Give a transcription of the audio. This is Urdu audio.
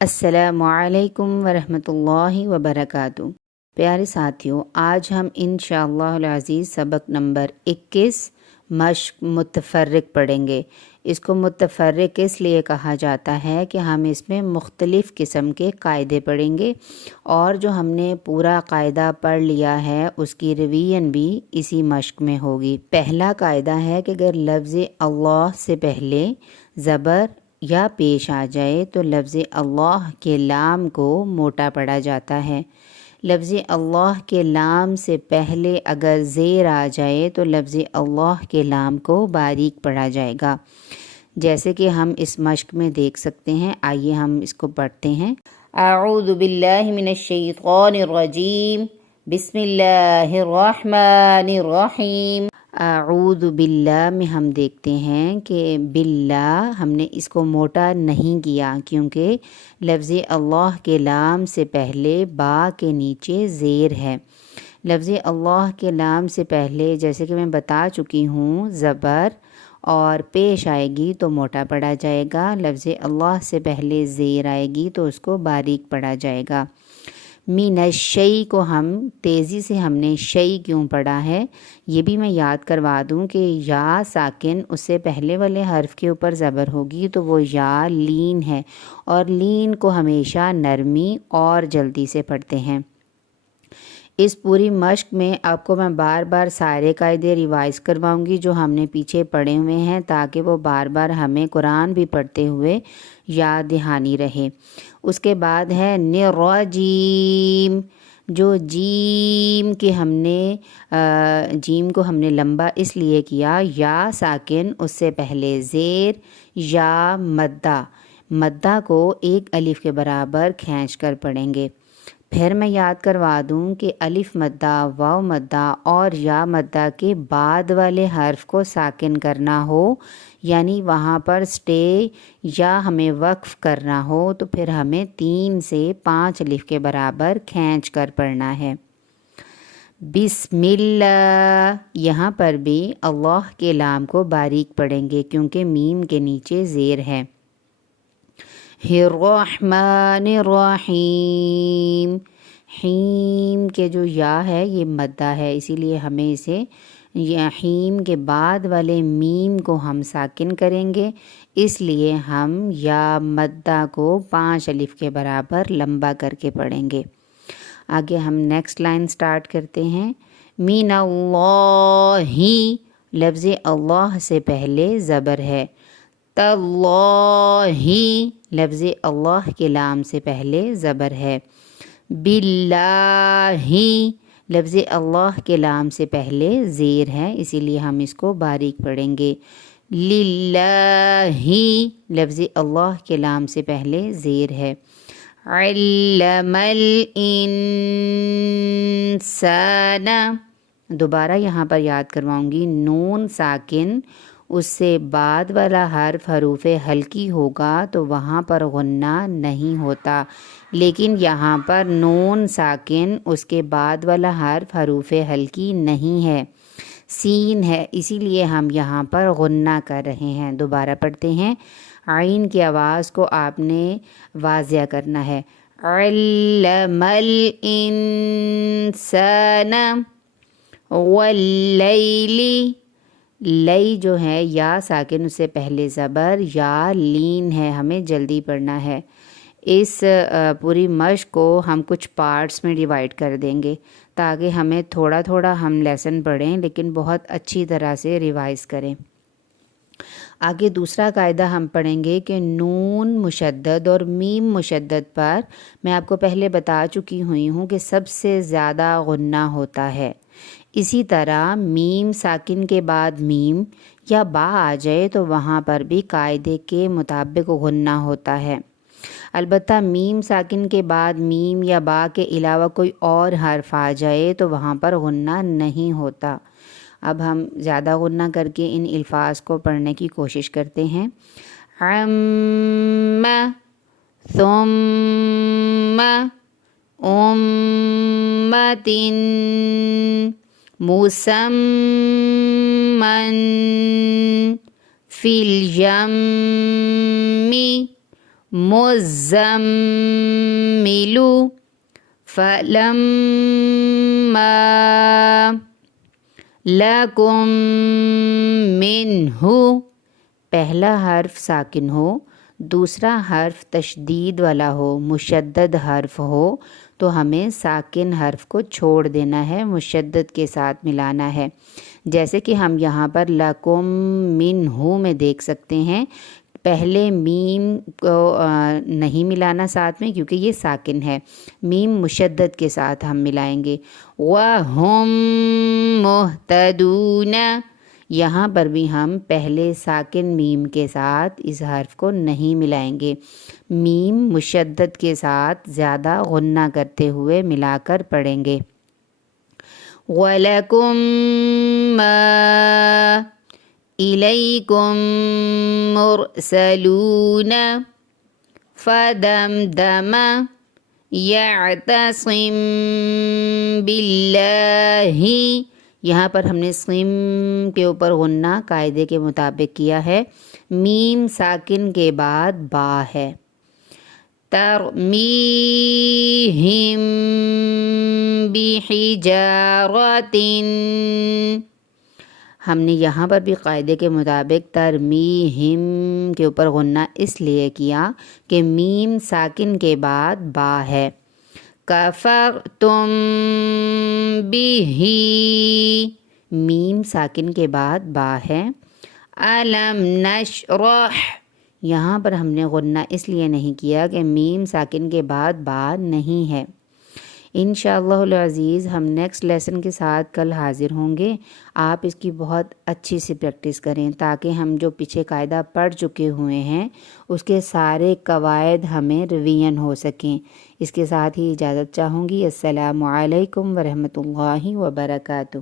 السلام علیکم ورحمۃ اللہ وبرکاتہ۔ پیارے ساتھیوں، آج ہم انشاءاللہ العزیز سبق نمبر 21 مشق متفرق پڑھیں گے۔ اس کو متفرق اس لیے کہا جاتا ہے کہ ہم اس میں مختلف قسم کے قاعدے پڑھیں گے، اور جو ہم نے پورا قاعدہ پڑھ لیا ہے اس کی ریویژن بھی اسی مشق میں ہوگی۔ پہلا قاعدہ ہے کہ اگر لفظ اللہ سے پہلے زبر یا پیش آ جائے تو لفظ اللہ کے لام کو موٹا پڑھا جاتا ہے۔ لفظ اللہ کے لام سے پہلے اگر زیر آ جائے تو لفظ اللہ کے لام کو باریک پڑھا جائے گا، جیسے کہ ہم اس مشق میں دیکھ سکتے ہیں۔ آئیے ہم اس کو پڑھتے ہیں۔ اعوذ باللہ من الشیطان الرجیم، بسم اللہ الرحمن الرحیم۔ اعوذ باللہ میں ہم دیکھتے ہیں کہ باللہ ہم نے اس کو موٹا نہیں کیا، کیونکہ لفظ اللہ کے لام سے پہلے با کے نیچے زیر ہے۔ لفظ اللہ کے لام سے پہلے جیسے کہ میں بتا چکی ہوں زبر اور پیش آئے گی تو موٹا پڑھا جائے گا، لفظ اللہ سے پہلے زیر آئے گی تو اس کو باریک پڑھا جائے گا۔ من الشیء کو تیزی سے ہم نے شیء کیوں پڑھا ہے یہ بھی میں یاد کروا دوں کہ یا ساکن اس سے پہلے والے حرف کے اوپر زبر ہوگی تو وہ یا لین ہے، اور لین کو ہمیشہ نرمی اور جلدی سے پڑھتے ہیں۔ اس پوری مشق میں آپ کو میں بار بار سارے قاعدے ریوائز کرواؤں گی جو ہم نے پیچھے پڑھے ہوئے ہیں، تاکہ وہ بار بار ہمیں قرآن بھی پڑھتے ہوئے یاد دہانی رہے۔ اس کے بعد ہے نرجیم، جو جیم کے جیم کو ہم نے لمبا اس لیے کیا، یا ساکن اس سے پہلے زیر یا مدہ کو ایک الف کے برابر کھینچ کر پڑھیں گے۔ پھر میں یاد کروا دوں کہ الف مدہ، واو مدہ اور یا مدہ کے بعد والے حرف کو ساکن کرنا ہو، یعنی وہاں پر سٹے یا ہمیں وقف کرنا ہو، تو پھر ہمیں 3 سے 5 الف کے برابر کھینچ کر پڑھنا ہے۔ بسم اللہ، یہاں پر بھی اللہ کے لام کو باریک پڑھیں گے کیونکہ میم کے نیچے زیر ہے۔ الرحمن الرحیم، حیم کے جو یا ہے یہ مدہ ہے، اسی لیے ہمیں اسے حیم کے بعد والے میم کو ہم ساکن کریں گے، اس لیے ہم یا مدہ کو 5 الف کے برابر لمبا کر کے پڑھیں گے۔ آگے ہم نیکسٹ لائن سٹارٹ کرتے ہیں۔ من اللہ، لفظ اللہ سے پہلے زبر ہے۔ تاللہ، لفظ اللہ کے لام سے پہلے زبر ہے۔ باللہ، لفظ اللہ کے لام سے پہلے زیر ہے، اسی لیے ہم اس کو باریک پڑھیں گے۔ للہ، لفظ اللہ کے لام سے پہلے زیر ہے۔ علم الانسان، دوبارہ یہاں پر یاد کرواؤں گی، نون ساکن اس سے بعد والا حرف حروف ہلکی ہوگا تو وہاں پر غنہ نہیں ہوتا، لیکن یہاں پر نون ساکن اس کے بعد والا حرف حروف ہلکی نہیں ہے، سین ہے، اسی لیے ہم یہاں پر غنہ کر رہے ہیں۔ دوبارہ پڑھتے ہیں، عین کی آواز کو آپ نے واضح کرنا ہے۔ علم الانسان واللیل، لئی جو ہے یا ساکن اس سے پہلے زبر، یا لین ہے، ہمیں جلدی پڑھنا ہے۔ اس پوری مشق کو ہم کچھ پارٹس میں ڈیوائیڈ کر دیں گے تاکہ ہمیں تھوڑا تھوڑا ہم لیسن پڑھیں لیکن بہت اچھی طرح سے ریوائز کریں۔ آگے دوسرا قاعدہ ہم پڑھیں گے کہ نون مشدد اور میم مشدد پر میں آپ کو پہلے بتا چکی ہوئی ہوں کہ سب سے زیادہ غنہ ہوتا ہے، اسی طرح میم ساکن کے بعد میم یا با آ جائے تو وہاں پر بھی قاعدے کے مطابق غنہ ہوتا ہے۔ البتہ میم ساکن کے بعد میم یا با کے علاوہ کوئی اور حرف آ جائے تو وہاں پر غنہ نہیں ہوتا۔ اب ہم زیادہ غنہ کر کے ان الفاظ کو پڑھنے کی کوشش کرتے ہیں۔ عم، ثم، امۃ، مسمًّى، فی الیم، مزملو فلما لکم منہ، پہلا حرف ساکن ہو، دوسرا حرف تشدید والا ہو، مشدد حرف ہو تو ہمیں ساکن حرف کو چھوڑ دینا ہے، مشدد کے ساتھ ملانا ہے۔ جیسے کہ ہم یہاں پر لکم منہ میں دیکھ سکتے ہیں، پہلے میم کو نہیں ملانا ساتھ میں کیونکہ یہ ساکن ہے، میم مشدد کے ساتھ ہم ملائیں گے۔ وَهُمْ مُهْتَدُونَ، یہاں پر بھی ہم پہلے ساکن میم کے ساتھ اس حرف کو نہیں ملائیں گے، میم مشدد کے ساتھ زیادہ غنہ کرتے ہوئے ملا کر پڑھیں گے۔ وَلَكُمْ مَا إِلَيْكُمْ مُرْسَلُونَ فَدَمْدَمَ يَعْتَصِمْ بِاللَّهِ، یہاں پر ہم نے صم کے اوپر غنہ قاعدے کے مطابق کیا ہے، میم ساکن کے بعد با ہے۔ ترمیہم بحجارۃ، ہم نے یہاں پر بھی قاعدے کے مطابق ترمیہم کے اوپر غنہ اس لیے کیا کہ میم ساکن کے بعد با ہے۔ کفرتم بہ، میم ساکن کے بعد با ہے۔ الم نشرح، یہاں پر ہم نے غنہ اس لیے نہیں کیا کہ میم ساکن کے بعد با نہیں ہے۔ انشاءاللہ العزیز ہم نیکسٹ لیسن کے ساتھ کل حاضر ہوں گے۔ آپ اس کی بہت اچھی سی پریکٹس کریں تاکہ ہم جو پیچھے قاعدہ پڑھ چکے ہوئے ہیں اس کے سارے قواعد ہمیں ریویژن ہو سکیں۔ اس کے ساتھ ہی اجازت چاہوں گی۔ السلام علیکم ورحمۃ اللہ وبرکاتہ۔